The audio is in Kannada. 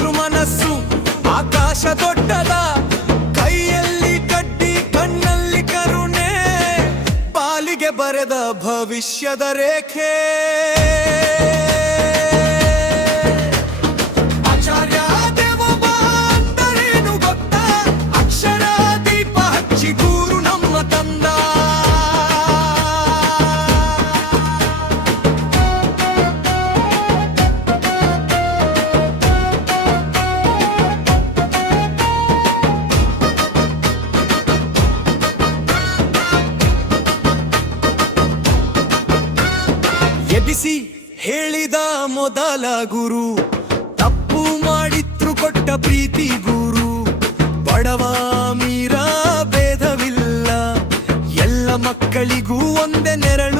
ಮಾತೃ ಮನಸ್ಸು ಆಕಾಶ ದೊಡ್ಡದ, ಕೈಯಲ್ಲಿ ಕಡ್ಡಿ ಕಣ್ಣಲ್ಲಿ ಕರುಣೆ, ಪಾಲಿಗೆ ಬರೆದ ಭವಿಷ್ಯದ ರೇಖೆ. ಆಚಾರ್ಯ ದೇವೋಭವ ಅಂದರೇನು ಗೊತ್ತಾ? ಅಕ್ಷರ ದೀಪ ಹಚ್ಚಿ ಗುರು ನಮ್ಮ ತಂದ. ಎಬ್ಬಿಸಿ ಹೇಳಿದ ಮೊದಲ ಗುರು, ತಪ್ಪು ಮಾಡಿದ್ರು ಕೊಟ್ಟ ಪ್ರೀತಿ ಗುರು. ಬಡವ ಮೀರ ಭೇದವಿಲ್ಲ, ಎಲ್ಲ ಮಕ್ಕಳಿಗೂ ಒಂದೇ ನೆರಳು.